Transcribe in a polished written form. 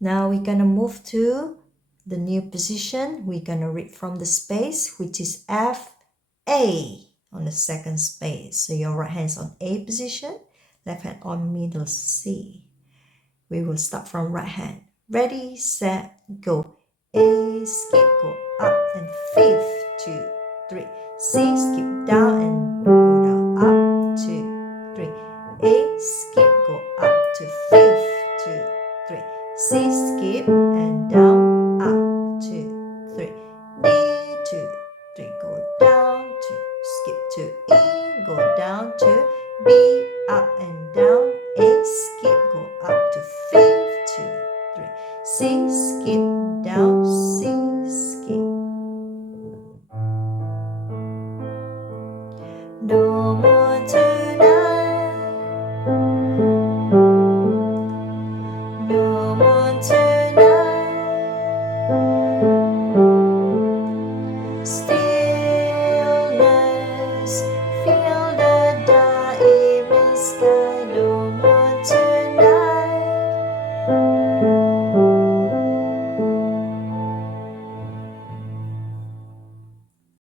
Now we're gonna move to the new position. We're gonna read from the space, which is F, A on the second space. So your right hand is on A position, left hand on middle C. We will start from right hand. Ready, set, go. A, skip, go up and fifth, 2, 3. C, skip down and go down, up, 2, 3. A, skip, go up to fifth, 2, 3. C, skip